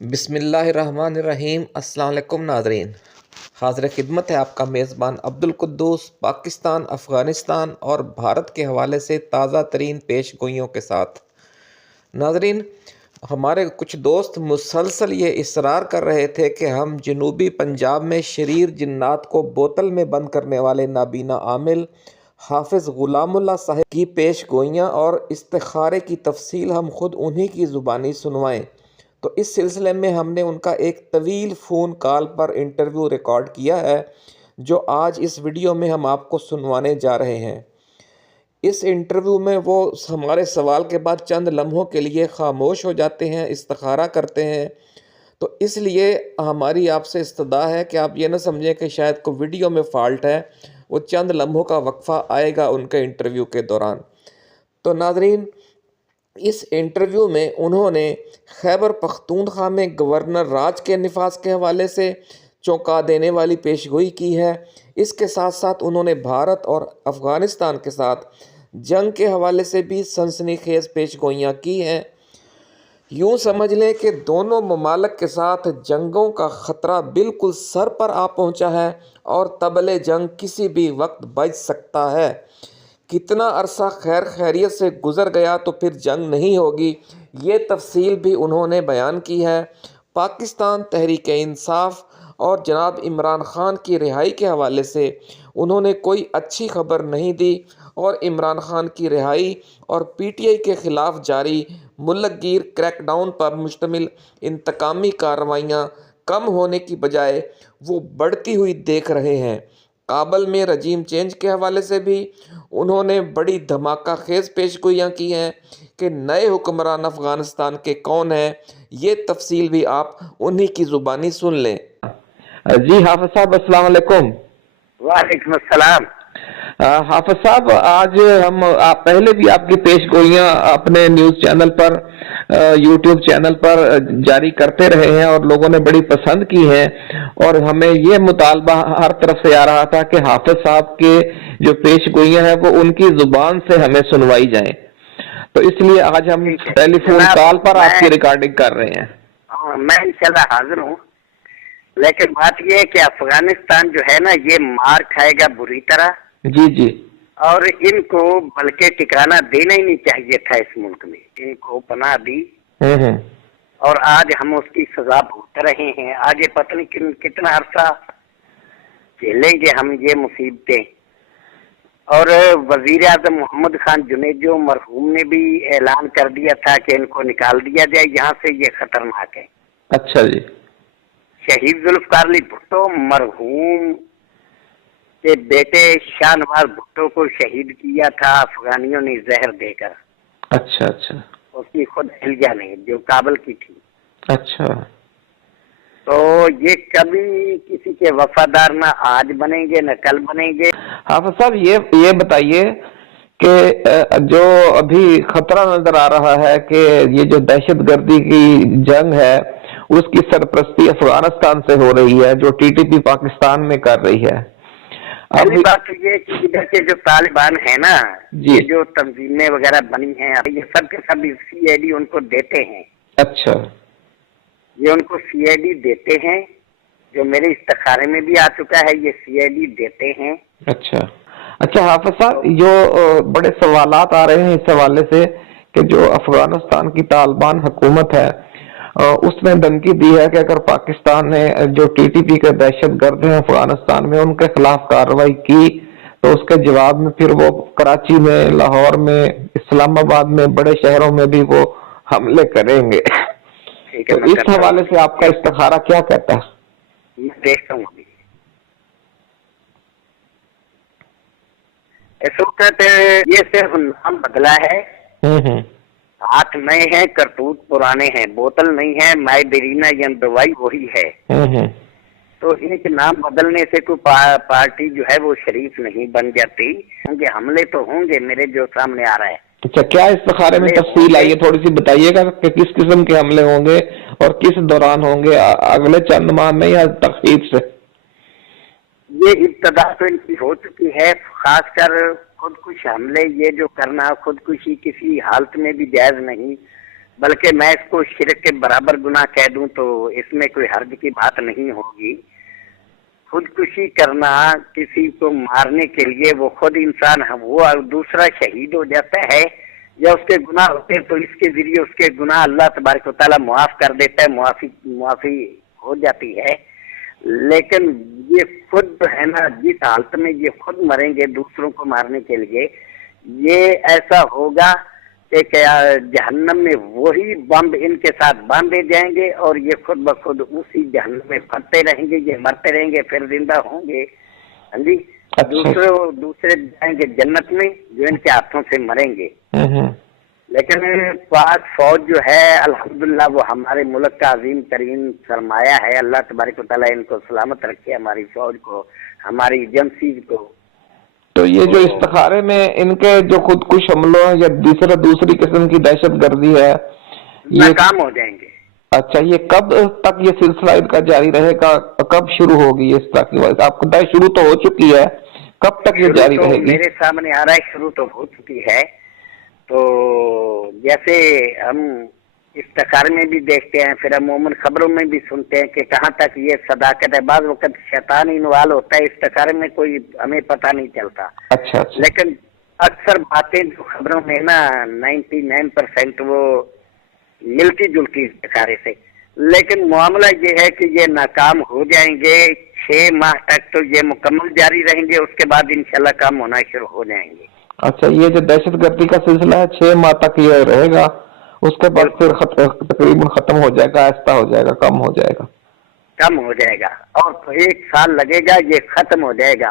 بسم اللہ الرحمن الرحیم۔ السلام علیکم ناظرین، حاضر خدمت ہے آپ کا میزبان عبدالقدوس، پاکستان، افغانستان اور بھارت کے حوالے سے تازہ ترین پیش گوئیوں کے ساتھ۔ ناظرین، ہمارے کچھ دوست مسلسل یہ اصرار کر رہے تھے کہ ہم جنوبی پنجاب میں شریر جنات کو بوتل میں بند کرنے والے نابینا عامل حافظ غلام اللہ صاحب کی پیش گوئیاں اور استخارے کی تفصیل ہم خود انہی کی زبانی سنوائیں، تو اس سلسلے میں ہم نے ان کا ایک طویل فون کال پر انٹرویو ریکارڈ کیا ہے، جو آج اس ویڈیو میں ہم آپ کو سنوانے جا رہے ہیں۔ اس انٹرویو میں وہ ہمارے سوال کے بعد چند لمحوں کے لیے خاموش ہو جاتے ہیں، استخارہ کرتے ہیں، تو اس لیے ہماری آپ سے استدعا ہے کہ آپ یہ نہ سمجھیں کہ شاید کوئی ویڈیو میں فالٹ ہے، وہ چند لمحوں کا وقفہ آئے گا ان کے انٹرویو کے دوران۔ تو ناظرین، اس انٹرویو میں انہوں نے خیبر پختونخوا میں گورنر راج کے نفاذ کے حوالے سے چونکا دینے والی پیشگوئی کی ہے۔ اس کے ساتھ ساتھ انہوں نے بھارت اور افغانستان کے ساتھ جنگ کے حوالے سے بھی سنسنی خیز پیشگوئیاں کی ہیں۔ یوں سمجھ لیں کہ دونوں ممالک کے ساتھ جنگوں کا خطرہ بالکل سر پر آ پہنچا ہے اور طبلِ جنگ کسی بھی وقت بج سکتا ہے۔ کتنا عرصہ خیر خیریت سے گزر گیا تو پھر جنگ نہیں ہوگی، یہ تفصیل بھی انہوں نے بیان کی ہے۔ پاکستان تحریک انصاف اور جناب عمران خان کی رہائی کے حوالے سے انہوں نے کوئی اچھی خبر نہیں دی اور عمران خان کی رہائی اور پی ٹی آئی کے خلاف جاری ملک گیر کریک ڈاؤن پر مشتمل انتقامی کارروائیاں کم ہونے کی بجائے وہ بڑھتی ہوئی دیکھ رہے ہیں۔ کابل میں رجیم چینج کے حوالے سے بھی انہوں نے بڑی دھماکہ خیز پیشگوئیاں کی ہیں کہ نئے حکمران افغانستان کے کون ہیں، یہ تفصیل بھی آپ انہی کی زبانی سن لیں۔ جی حافظ صاحب، السلام علیکم۔ وعلیکم السلام۔ حافظ صاحب، آج ہم پہلے بھی آپ کی پیش گوئیاں اپنے نیوز چینل پر، یوٹیوب چینل پر جاری کرتے رہے ہیں اور لوگوں نے بڑی پسند کی ہیں، اور ہمیں یہ مطالبہ ہر طرف سے آ رہا تھا کہ حافظ صاحب کے جو پیش گوئیاں ہیں وہ ان کی زبان سے ہمیں سنوائی جائیں، تو اس لیے آج ہم ٹیلی فون کال پر آپ کی ریکارڈنگ کر رہے ہیں۔ میں انشاءاللہ حاضر ہوں، لیکن بات یہ ہے کہ افغانستان جو ہے نا یہ مار کھائے گا بری طرح، جی جی، اور ان کو بلکہ ٹھکانہ دینا ہی نہیں چاہیے تھا اس ملک میں۔ ان کو پناہ دی اور آج ہم اس کی سزا بھگت رہے ہیں۔ آگے پتہ نہیں کتنا عرصہ جھیلیں گے ہم یہ مصیبتیں۔ اور وزیر اعظم محمد خان جنیجو مرحوم نے بھی اعلان کر دیا تھا کہ ان کو نکال دیا جائے یہاں سے، یہ خطرناک ہے۔ اچھا جی۔ شہید ذوالفقار علی بھٹو مرحوم کے بیٹے شاہ نواز بھٹو کو شہید کیا تھا افغانیوں نے زہر دے کر۔ اچھا اچھا، اس کی خود اہلیہ نے، جو کابل کی تھی۔ اچھا، تو یہ کبھی کسی کے وفادار نہ آج بنیں گے نہ کل بنیں گے۔ حافظ صاحب، یہ بتائیے کہ جو ابھی خطرہ نظر آ رہا ہے کہ یہ جو دہشت گردی کی جنگ ہے اس کی سرپرستی افغانستان سے ہو رہی ہے، جو ٹی ٹی پی پاکستان میں کر رہی ہے۔ پہلی بات تو یہ کہ ادھر کے جو طالبان ہیں نا، جی، یہ جو تنظیمیں وغیرہ بنی ہیں، یہ سب کے سب سی آئی ڈی ان کو دیتے ہیں۔ اچھا، یہ ان کو سی آئی ڈی دیتے ہیں، جو میرے استخارے میں بھی آ چکا ہے، یہ سی آئی ڈی دیتے ہیں۔ اچھا اچھا، حافظ صاحب، جو بڑے سوالات آ رہے ہیں اس حوالے سے کہ جو افغانستان کی طالبان حکومت ہے اس نے دھمکی دی ہے کہ اگر پاکستان نے جو ٹی ٹی پی کے دہشت گرد ہیں افغانستان میں ان کے خلاف کارروائی کی تو اس کے جواب میں پھر وہ کراچی میں، لاہور میں، اسلام آباد میں، بڑے شہروں میں بھی وہ حملے کریں گے۔ تو اس حوالے سے آپ کا استخارہ کیا کہتا ہے؟ میں دیکھتا ہوں ابھی اس وقت یہ صرف نام بدلا ہے، ہاتھ نئے ہیں، کرتوت پرانے ہیں، بوتل نہیں ہے، مائی بیرینا یا دوائی وہی ہے۔ تو ان کے نام بدلنے سے کوئی پارٹی جو ہے وہ شریف نہیں بن جاتی۔ ہوں گے حملے تو ہوں گے، میرے جو سامنے آ رہا ہے۔ اچھا، کیا استخارے میں تفصیل آئی ہے، تھوڑی سی بتائیے گا کہ کس قسم کے حملے ہوں گے اور کس دوران ہوں گے، اگلے چند ماہ میں یا تخفیف سے؟ یہ ابتدا تو ان کی ہو چکی ہے، خاص کر خودکش حملے، یہ جو کرنا خودکشی کسی حالت میں بھی جائز نہیں۔ बल्कि मैं इसको शिरक के बराबर गुनाह कह दूं तो इसमें कोई हर्ज की बात नहीं होगी। खुदकुशी करना किसी को मारने के लिए, वो खुद इंसान है, वो दूसरा शहीद हो जाता है या उसके गुनाह होते हैं तो इसके जरिए उसके गुनाह अल्लाह तबारक व तआला मुआफ कर देता है, मुआफी हो जाती है। लेकिन ये खुद है ना, जिस हालत में ये खुद मरेंगे दूसरों को मारने के लिए, ये ऐसा होगा कि क्या जहन्नम में वही बम इनके साथ बांधे जाएंगे और ये खुद ब खुद उसी जहन्नम में फंसते रहेंगे, ये मरते रहेंगे फिर जिंदा होंगे। हाँ जी। दूसरे जाएंगे जन्नत में जो इनके हाथों से मरेंगे। लेकिन पाक फौज जो है अल्हम्दुलिल्लाह वो हमारे मुल्क का अजीम तरीन सरमाया है। अल्लाह तबारक व तआला इनको सलामत रखे, हमारी फौज को, हमारी एजेंसी को। तो ये जो इस्तिखारे में इनके जो खुदकुश हमलों या दूसरी किस्म की दहशतगर्दी है, ये नाकाम हो जाएंगे। अच्छा, ये कब तक ये सिलसिला इनका जारी रहेगा, कब शुरू होगी इस तरह की बात? आपको पता है शुरू तो हो चुकी है, कब तक ये जारी रहेगी? मेरे सामने आ रहा है, शुरू तो हो चुकी है। तो जैसे हम इस्तिखार में भी देखते हैं, फिर अमूमन खबरों में भी सुनते हैं कि कहाँ तक ये सदाकत है। बाद वक्त शैतान इन्वॉल्व होता है इस्तिखार में, कोई हमें पता नहीं चलता। अच्छा। लेकिन अक्सर बातें जो खबरों में ना 99% वो मिलती जुलती इस्तिखारे से। लेकिन मामला ये है कि ये नाकाम हो जाएंगे। 6 माह तक तो ये मुकम्मल जारी रहेंगे, उसके बाद इंशाल्लाह काम होना शुरू हो जाएंगे। अच्छा, ये जो दहशतगर्दी का सिलसिला है 6 माह तक ये रहेगा, उसके बाद फिर तकरीबन खत्म हो जाएगा, आहिस्ता हो जाएगा, कम हो जाएगा और तो 1 साल लगेगा, ये खत्म हो जाएगा।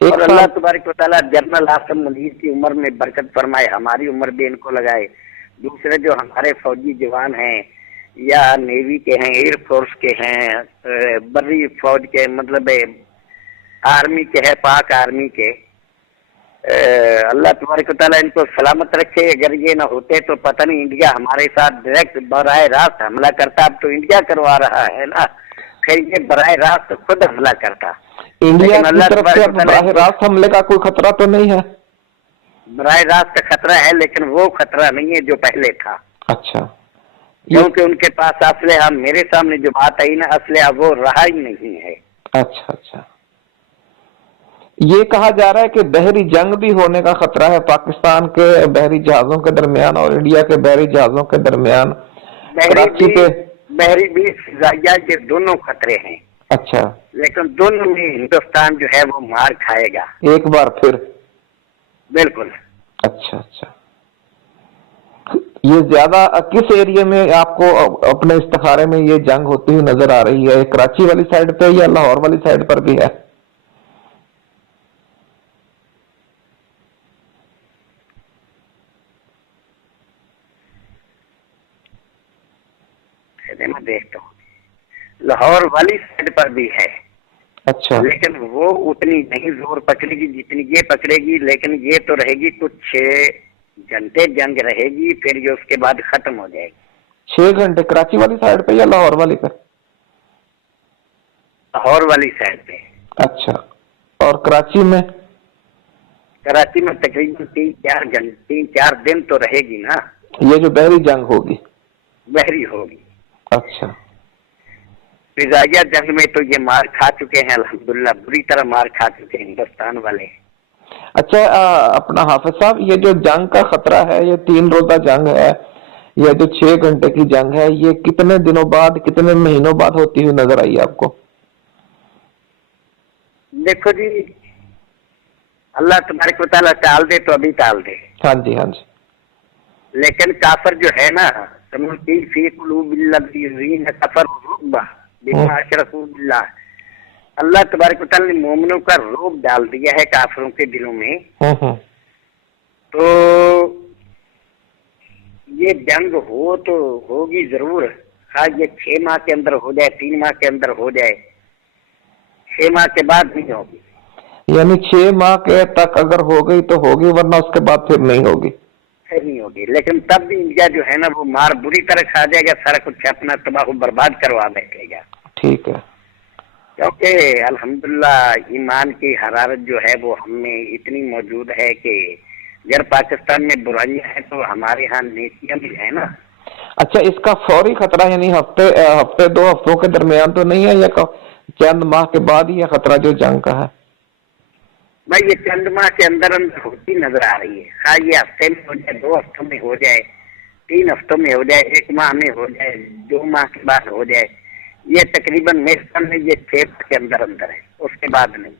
और अल्लाह तबारक व तआला जनरल आसिम मुनीर की उम्र में बरकत फरमाए, हमारी उम्र भी इनको लगाए। दूसरे जो हमारे फौजी जवान हैं या नेवी के हैं, एयरफोर्स के हैं, बर्री फौज के, मतलब आर्मी के है, पाक आर्मी के, अल्लाह तबारक व तआला इनको सलामत रखे। अगर ये ना होते तो पता नहीं इंडिया हमारे साथ डायरेक्ट बराह रास्त हमला करता। अब तो इंडिया करवा रहा है ना, फिर ये बराह रास्त खुद हमला करता। इंडिया की तरफ से बराह रास्त हमले का कोई खतरा तो नहीं है? बराह रास्त खतरा है, लेकिन वो खतरा नहीं है जो पहले था। अच्छा, क्योंकि उनके पास असलहा, मेरे सामने जो बात आई ना, असलहा वो रहा ही नहीं है। अच्छा, ये कहा जा रहा है कि बहरी जंग भी होने का खतरा है पाकिस्तान के बहरी जहाजों के दरमियान और इंडिया के बहरी जहाजों के दरमियान। बहरी भी फिजाइया, ये दोनों खतरे हैं। अच्छा, लेकिन दोनों में हिंदुस्तान जो है वो मार खाएगा एक बार फिर। बिल्कुल। अच्छा, ये ज्यादा किस एरिया में आपको अपने इस्तिखारे में ये जंग होती हुई नजर आ रही है? कराची वाली साइड पे या लाहौर वाली साइड पर भी है? मैं देखता हूँ लाहौर वाली साइड पर भी है। अच्छा, लेकिन वो उतनी नहीं जोर पकड़ेगी जितनी ये पकड़ेगी। लेकिन ये तो रहेगी कुछ 6 घंटे जंग रहेगी, फिर ये उसके बाद खत्म हो जाएगी। 6 घंटे कराची वाली साइड पे या लाहौर वाली पे? लाहौर वाली साइड पे। अच्छा, और कराची में? कराची में तकरीबन 3-4 घंटे, 3-4 दिन तो रहेगी ना। ये जो बहरी जंग होगी? बहरी होगी। अच्छा, फिजाइया जंग में तो ये मार खा चुके हैं अल्हम्दुलिल्लाह, बुरी तरह मार खा चुके हैं हिंदुस्तान वाले। अच्छा, अपना हाफिज साहब, ये जो जंग का खतरा है, ये 3 रोजा जंग है, ये जो 6 घंटे की जंग है, ये कितने दिनों बाद, कितने महीनों बाद होती हुई नजर आई आपको? देखो जी, अल्लाह तबारक व तआला टाल दे तो अभी टाल दे। हाँ जी। लेकिन काफर जो है ना, अल्लाह तबारक व तआला ने मोमिनों का रोब डाल दिया है काफिरों के दिलों में। तो ये जंग हो तो होगी जरूर। हाँ, ये 6 माह के अंदर हो जाए, 3 माह के अंदर हो जाए, 6 माह के बाद नहीं होगी। यानी 6 माह के तक अगर हो गई तो होगी, वरना उसके बाद फिर नहीं होगी। नहीं होगी। लेकिन तब भी इंडिया जो है ना वो मार बुरी तरह खा जाएगा, सारा कुछ अपना तबाह बर्बाद करवा बैठेगा। ठीक है। क्योंकि अल्हम्दुलिल्लाह ईमान की हरारत जो है वो हमें इतनी मौजूद है कि अगर पाकिस्तान में बुराइयां हैं तो हमारे यहाँ नेकियां भी है ना। اچھا، اس کا فوری خطرہ یعنی ہفتے 2 ہفتوں کے درمیان تو نہیں ہے، یا چند ماہ کے بعد ہی یہ خطرہ جو جنگ کا ہے؟ بھائی یہ چند ماہ کے اندر اندر ہوتی نظر آ رہی ہے، خواہ یہ ہفتے میں ہو جائے، 2 ہفتوں میں ہو جائے، 3 ہفتوں میں ہو جائے، 1 ماہ میں ہو جائے، 2 ماہ کے بعد ہو جائے، یہ تقریباً میرے سامنے یہ 6 کے اندر اندر ہے، اس کے بعد نہیں۔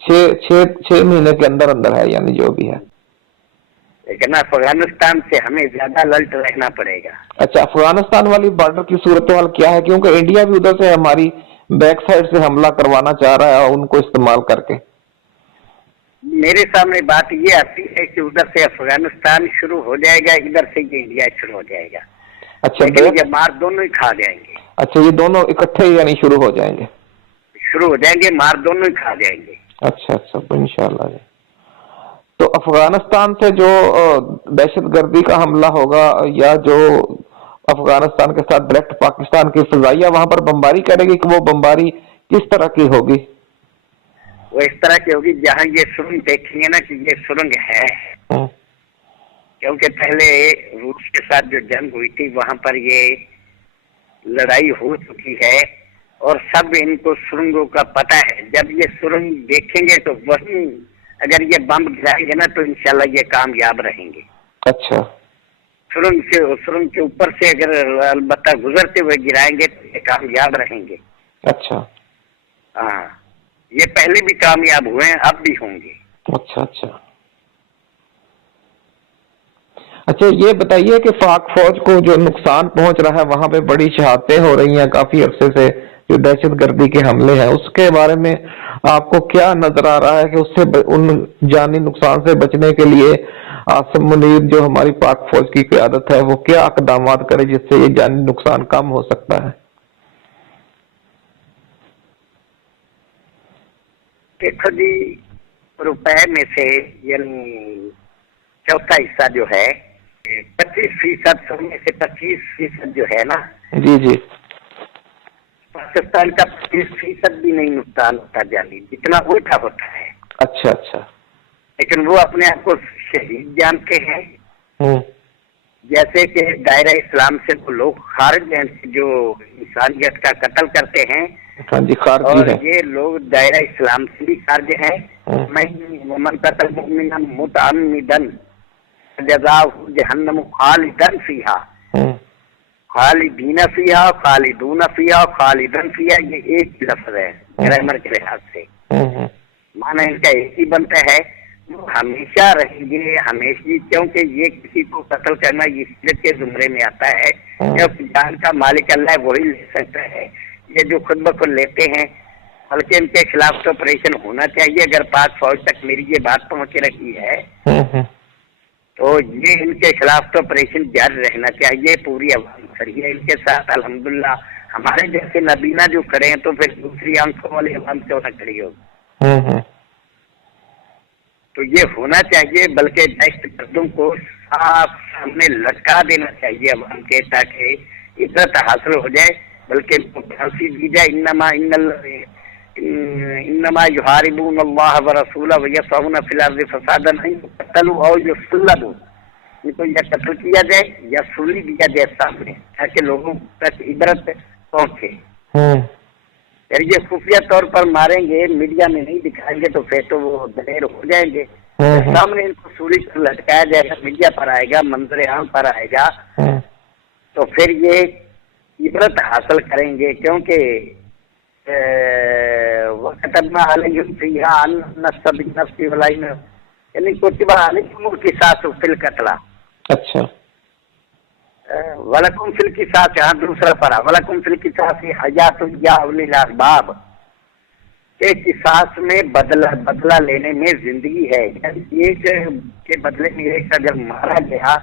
6 مہینے کے اندر اندر ہے یعنی جو بھی ہے۔ لیکن افغانستان سے ہمیں زیادہ الرٹ رہنا پڑے گا۔ اچھا، افغانستان والی بارڈر کی صورتحال کیا ہے؟ کیونکہ انڈیا بھی ادھر سے ہماری بیک سائڈ سے حملہ کروانا چاہ رہا ہے ان کو استعمال کر کے۔ میرے سامنے بات یہ آتی ہے کہ ادھر سے افغانستان شروع ہو جائے گا، ادھر سے یہ انڈیا شروع ہو جائے گا۔ اچھا، لیکن یہ مار دونوں ہی کھا جائیں گے۔ اچھا، یہ دونوں اکٹھے یعنی شروع ہو جائیں گے؟ شروع ہو جائیں گے، مار دونوں ہی کھا جائیں گے۔ اچھا انشاءاللہ جی۔ تو افغانستان سے جو دہشت گردی کا حملہ ہوگا، یا جو افغانستان کے ساتھ ڈائریکٹ پاکستان کی فضائیہ وہاں پر بمباری کرے گی، کہ وہ بمباری کس طرح کی ہوگی؟ وہ اس طرح کی ہوگی جہاں یہ سرنگ دیکھیں گے نا کہ یہ سرنگ ہے، کیونکہ پہلے روس کے ساتھ جو جنگ ہوئی تھی وہاں پر یہ لڑائی ہو چکی ہے، اور سب ان کو سرنگوں کا پتہ ہے۔ جب یہ سرنگ دیکھیں گے تو وہیں اگر یہ بم گرائیں گے نا تو انشاءاللہ یہ کامیاب رہیں گے۔ اچھا، سرنگ کے اوپر سے اگر البتہ گزرتے ہوئے گرائیں گے تو یہ کامیاب رہیں گے۔ اچھا ہاں، یہ پہلے بھی کامیاب ہوئے ہیں، اب بھی ہوں گے۔ اچھا، یہ بتائیے کہ پاک فوج کو جو نقصان پہنچ رہا ہے، وہاں پہ بڑی شہادتیں ہو رہی ہیں کافی عرصے سے، جو دہشت گردی کے حملے ہیں، اس کے بارے میں آپ کو کیا نظر آ رہا ہے کہ اس سے ان جانی نقصان سے بچنے کے لیے عاصم منیر جو ہماری پاک فوج کی قیادت ہے وہ کیا اقدامات کرے جس سے یہ جانی نقصان کم ہو سکتا ہے؟ دیکھو جی، روپے میں سے یعنی چوتھا حصہ جو ہے 25% سونے سے 25% جو ہے نا، جی پاکستان کا 25% بھی نہیں نقصان ہوتا جانی، جتنا الٹا ہوتا ہے۔ اچھا لیکن وہ اپنے آپ کو شہید جانتے ہیں، جیسے کہ دائرہ اسلام سے وہ لوگ خارج ہیں جو انسانیت کا قتل کرتے ہیں، اور یہ لوگ دائرہ اسلام سے بھی خارج ہیں۔ من قتل مؤمنا متعمدا جزاؤہ جہنم خالدا فیہا، خالدین فیہا، خالدون فیہا، خالدن فیہا، یہ ایک لفظ ہے گرامر کے لحاظ سے، معنی ان کا ایک ہی بنتا ہے، وہ ہمیشہ رہیں گے ہمیشہ، کیونکہ یہ کسی کو قتل کرنا یہ شرک کے زمرے میں آتا ہے، کیونکہ جان کا مالک اللہ ہے، وہی لے سکتا ہے۔ یہ جو خود بخود لیتے ہیں، بلکہ ان کے خلاف تو آپریشن ہونا چاہیے۔ اگر پاک فوج تک میری یہ بات پہنچ رہی ہے تو یہ ان کے خلاف تو آپریشن جاری رہنا چاہیے۔ پوری عوام کھڑی ہے ان کے ساتھ، الحمدللہ۔ ہمارے جیسے نبینا جو کھڑے ہیں تو پھر دوسری آنکھوں والی عوام کیوں نہ کھڑی ہوگی؟ تو یہ ہونا چاہیے، بلکہ دہشت گردوں کو صاف سامنے لٹکا دینا چاہیے عوام کے، تاکہ عزت حاصل ہو جائے، بلکہ ان کو پھانسی دی جائے۔ انما یحاربون اللہ ورسولہ ویسعون فی الارض فسادا ان یقتلوا او یصلبوا، ان کو یا قتل کیا جائے یا سولی دیا جائے سامنے، تاکہ لوگوں تک عبرت پہنچے۔ اگر یہ خفیہ طور پر ماریں گے، میڈیا میں نہیں دکھائیں گے، تو پھر تو وہ دلیر ہو جائیں گے۔ سامنے ان کو سولی پر لٹکایا جائے گا، میڈیا پر آئے گا، منظر عام پر آئے گا، تو پھر یہ عبرت حاصل کریں گے، کیونکہ وَكَتَبْنَا عَلَيْهِمْ فِيهَا أَنَّ النَّفْسَ بِالنَّفْسِ وَالْعَيْنَ یعنی كُتِبَ عَلَيْكُمُ الْقِصَاصُ فِي الْقَتْلَى۔ اچھا، وَلَكُمْ فِي الْقِصَاصِ، یہاں دوسرا پڑا، وَلَكُمْ فِي الْقِصَاصِ حَيَاةٌ يَا أُولِي الْأَلْبَابِ، کہ قصاص میں بدلہ لینے میں زندگی ہے، یعنی ایک کے بدلے میں ایک اگر مارا گیا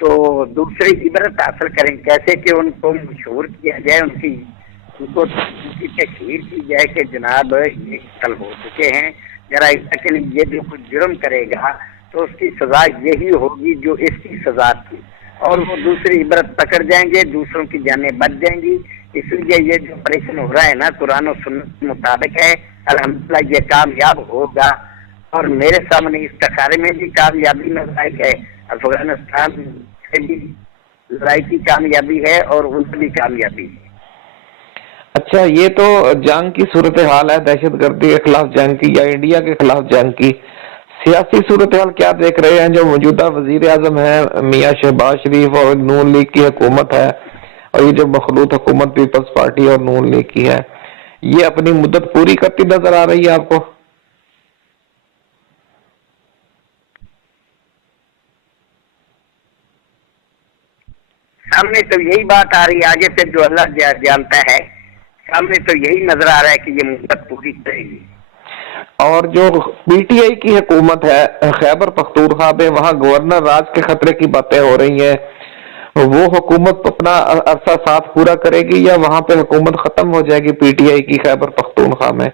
تو دوسری عبرت حاصل کریں، کیسے کہ ان کو مشہور کیا جائے، ان کو تشہیر کی جائے کہ جناب یہ قتل ہو چکے ہیں، ذرا ایسا کہ یہ جو کچھ جرم کرے گا تو اس کی سزا یہی ہوگی جو اس کی سزا تھی، اور وہ دوسری عبرت پکڑ جائیں گے، دوسروں کی جانیں بچ جائیں گی۔ اس لیے یہ جو آپریشن ہو رہا ہے نا، قرآن و سنت کے مطابق ہے، الحمدللہ یہ کامیاب ہوگا، اور میرے سامنے استخارے میں بھی کامیابی نظر ہے۔ افغانستان سے بھی लड़ाई की कामयाबी है और उनकी भी कामयाबी है। अच्छा, ये तो जंग की सूरत हाल है, दहशतगर्दी के खिलाफ जंग की या इंडिया के खिलाफ जंग की। सियासी सूरत हाल क्या देख रहे हैं? जो मौजूदा वजीर आजम है मियाँ शहबाज शरीफ और नून लीग की हुकूमत है, और ये जो मखलूत हुकूमत पीपल्स पार्टी और नून लीग की है, ये अपनी मुद्दत पूरी करती नजर आ रही है आपको? सामने तो यही बात आ रही है, आगे से जो अल्लाह जानता है। सामने तो यही नजर आ रहा है कि ये मुद्दत पूरी करेगी। और जो पीटीआई की हुकूमत है खैबर पख्तूनख्वा में, वहाँ गवर्नर राज के खतरे की बातें हो रही हैं, वो हुकूमत अपना अरसा साथ पूरा करेगी या वहां पे हुकूमत खत्म हो जाएगी पीटीआई की खैबर पख्तूनख्वा में?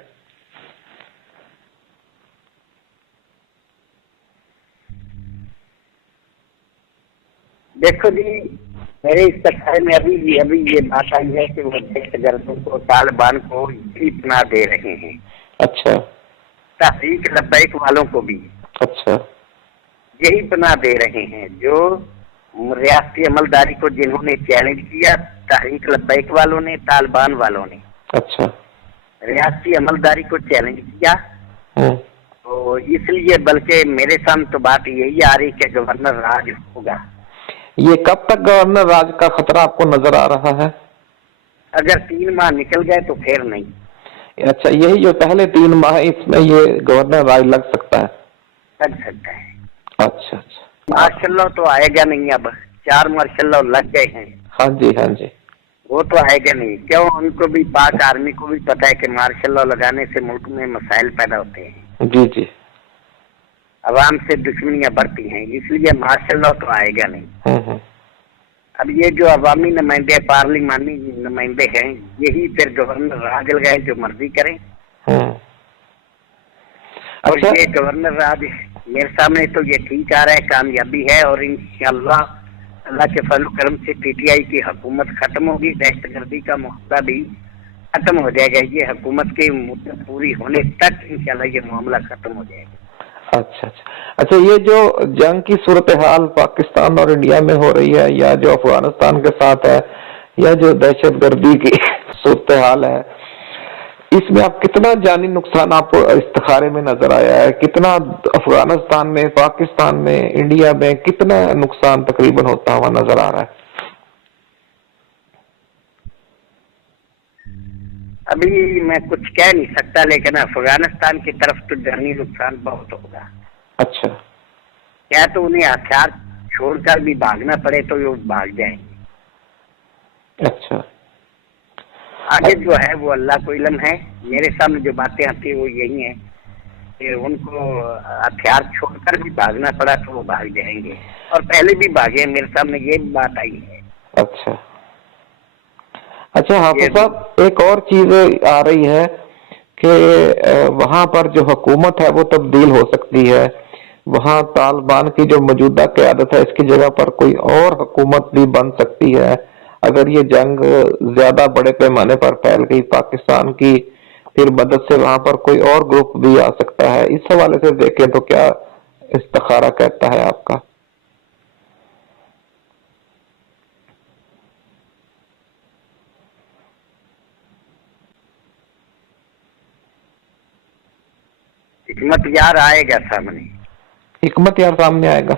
देखो जी, मेरे इस तस्वीर में अभी ये बात आई है कि वो दहशतगर्दों को, तालिबान को यही पनाह दे रहे हैं। अच्छा। तहरीक लब्बैक वालों को भी अच्छा। यही पनाह दे रहे हैं। जो रियासती अमलदारी को जिन्होंने चैलेंज किया, तहरीक लब्बैक वालों ने, तालिबान वालों ने अच्छा। रियासती अमलदारी को चैलेंज किया, तो इसलिए बल्कि मेरे सामने तो बात यही आ रही कि गवर्नर राज होगा। ये कब तक गवर्नर राज का खतरा आपको नजर आ रहा है? अगर 3 माह निकल गए तो फिर नहीं। अच्छा, यही जो पहले 3 माह है इसमें ये गवर्नर राज लग सकता है? लग सकता है। अच्छा अच्छा। मार्शल लॉ तो आएगा नहीं। अब 4 मार्शल लॉ लग गए हैं। हाँ जी, हाँ जी। वो तो आएगा नहीं। क्यों? उनको भी, पाक आर्मी को भी पता है कि मार्शल लॉ लगाने से मुल्क में मसाइल पैदा होते हैं। जी जी। अवाम से दुश्मनियां बढ़ती हैं, इसलिए मार्शल लॉ तो आएगा नहीं। अब ये जो अवामी नुमाइंदे, पार्लिमानी नुमाइंदे हैं, यही फिर गवर्नर राज लगाए, जो मर्जी करें। और अच्छा। ये गवर्नर राज मेरे सामने तो ये ठीक आ रहा है, कामयाबी है। और इंशाअल्लाह अल्लाह के फजल करम से पीटीआई की हुकूमत खत्म होगी, दहशतगर्दी का मामला भी खत्म हो जाएगा। ये हुकूमत की मुद्दत पूरी होने तक इंशाअल्लाह ये मामला खत्म हो जाएगा। अच्छा अच्छा। अच्छा, ये जो जंग की सूरत हाल पाकिस्तान और इंडिया में हो रही है, या जो अफगानिस्तान के साथ है, या जो दहशतगर्दी की सूरत हाल है, इसमें आप कितना जानी नुकसान आपको इस्तिखारे में नजर आया है? कितना अफगानिस्तान में, पाकिस्तान में, इंडिया में कितना नुकसान तकरीबन होता हुआ नजर आ रहा है? अभी मैं कुछ कह नहीं सकता, लेकिन अफगानिस्तान की तरफ तो जानी नुकसान बहुत होगा। अच्छा। क्या तो उन्हें हथियार छोड़कर भी भागना पड़े तो वो भाग जाएंगे। अच्छा। आगे जो है वो अल्लाह को इल्म है। मेरे सामने जो बातें आती है वो यही है कि उनको हथियार छोड़कर भी भागना पड़ा तो वो भाग जाएंगे, और पहले भी भागे। मेरे सामने ये बात आई है। अच्छा अच्छा। हाफिज साहब, एक और चीज आ रही है कि वहां पर जो हुकूमत है वो तब्दील हो सकती है। वहां तालिबान की जो मौजूदा क़यादत है, इसकी जगह पर कोई और हुकूमत भी बन सकती है अगर ये जंग ज्यादा बड़े पैमाने पर फैल गई पाकिस्तान की फिर मदद से। वहां पर कोई और ग्रुप भी आ सकता है। इस हवाले से देखें तो क्या इस्तिखारा कहता है आपका? हिकमत यार आएगा सामने। हिकमत यार सामने आएगा।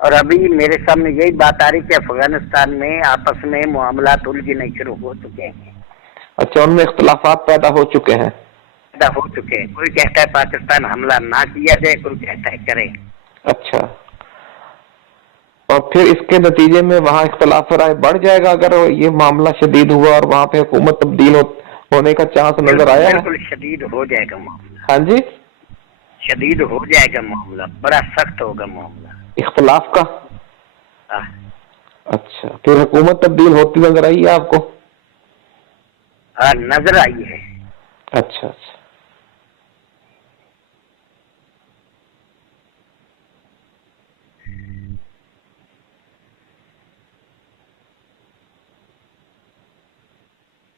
और अभी मेरे सामने यही बात आ रही कि अफगानिस्तान में आपस में मामलात उलझने शुरू हो चुके हैं। अच्छा, उनमें इख्तलाफात पैदा हो चुके हैं। पैदा हो चुके हैं। कोई कहता है पाकिस्तान हमला ना किया जाए, कोई कहता है करे। अच्छा, और फिर इसके नतीजे में वहाँ इख्तलाफ राय बढ़ जाएगा अगर ये मामला शदीद हुआ और वहाँ पे हुकूमत तब्दील होने का चांस नजर आया है? बिल्कुल शदीद हो जाएगा मामला। हाँ जी, शदीद हो जाएगा मामला, बड़ा सख्त होगा मामला इख्तलाफ का। हाँ। अच्छा, फिर हुकूमत तब्दील होती नजर आई है आपको? हाँ, नजर आई है। अच्छा अच्छा।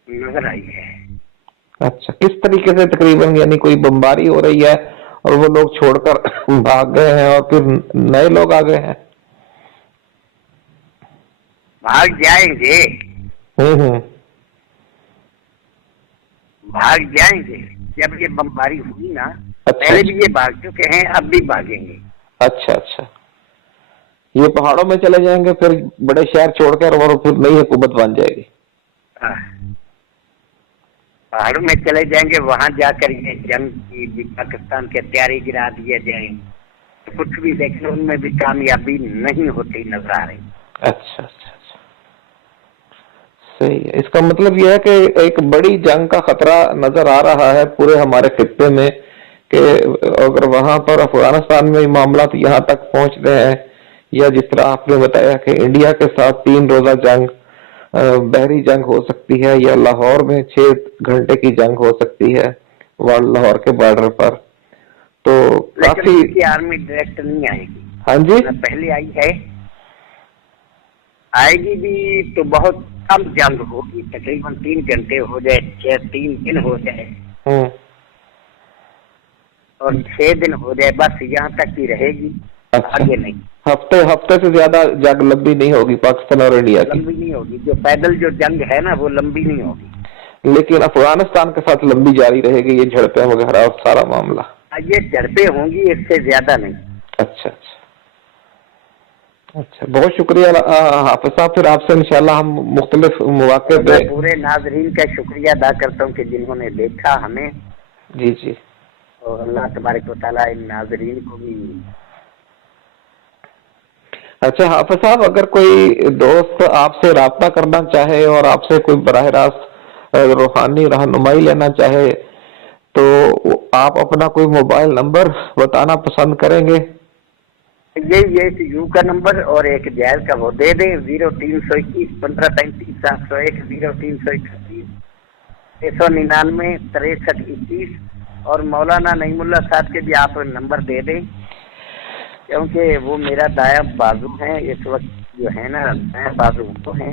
नजर आई है। अच्छा, किस तरीके से तकरीबन, यानी कोई बमबारी हो रही है और वो लोग छोड़कर भाग गए हैं और फिर नए लोग आ गए हैं? भाग जाएंगे, भाग जाएंगे। जब ये बमबारी हुई ना, पहले भी ये भाग चुके हैं, अब भी भागेंगे। अच्छा अच्छा, ये पहाड़ों में चले जाएंगे, फिर बड़े शहर छोड़कर, और फिर नई हुकूमत बन जाएगी। पहाड़ों में चले जाएंगे, वहां जाकर ये जंग की पाकिस्तान के तैयारी गिरा दिए जाएंगे। कुछ भी लेकिन उनमें भी कामयाबी नहीं होती नजर आ रही। अच्छा अच्छा अच्छा, सही है। इसका मतलब यह है कि एक बड़ी जंग का खतरा नजर आ रहा है पूरे हमारे खित्ते में, कि अगर वहां पर अफगानिस्तान में मामला तो यहाँ तक पहुंच रहे हैं, या जिस तरह आपने बताया कि इंडिया के साथ 3 रोजा जंग, बहरी जंग हो सकती है, या लाहौर में 6 घंटे की जंग हो सकती है लाहौर के बॉर्डर पर, तो काफी आर्मी डायरेक्ट नहीं आएगी। हाँ जी, पहले आई है, आएगी भी तो बहुत कम जंग होगी, तकरीबन 3 घंटे हो जाए, 3 दिन हो जाए, और 6 दिन हो जाए, बस यहाँ तक ही रहेगी। अच्छा, आगे नहीं। हफ्ते से ज्यादा जंग लंबी नहीं होगी पाकिस्तान और इंडिया की, लंबी नहीं होगी। जो पैदल जो जंग है ना, वो लंबी नहीं होगी। लेकिन अफगानिस्तान के साथ लंबी जारी रहेगी ये झड़पें वगैरह और सारा मामला। ये झड़पें होंगी, इससे ज्यादा नहीं। अच्छा अच्छा अच्छा, बहुत शुक्रिया हाफिज साहब। फिर आपसे इंशाल्लाह हम मुख्तलिफ मौके पे। पूरे नाजरीन का शुक्रिया अदा करता हूँ कि जिन्होंने देखा हमें। जी जी, और अल्लाह तबारक व तआला इन नाजरीन को भी। अच्छा हाफिज साहब, अगर कोई दोस्त आपसे राब्ता करना चाहे और आपसे कोई बराह रास्त रूहानी रहनुमाई लेना चाहे, तो आप अपना कोई मोबाइल नंबर बताना पसंद करेंगे? ये यू का नंबर और एक जैल का वो दे दें, 0321 1535 701, 0331 699 63 21, और मौलाना नईमुल्ला साहब के भी आप नंबर दे दें, क्योंकि वो मेरा दाया बाजू है इस वक्त, जो है ना, दाया बाजू तो है।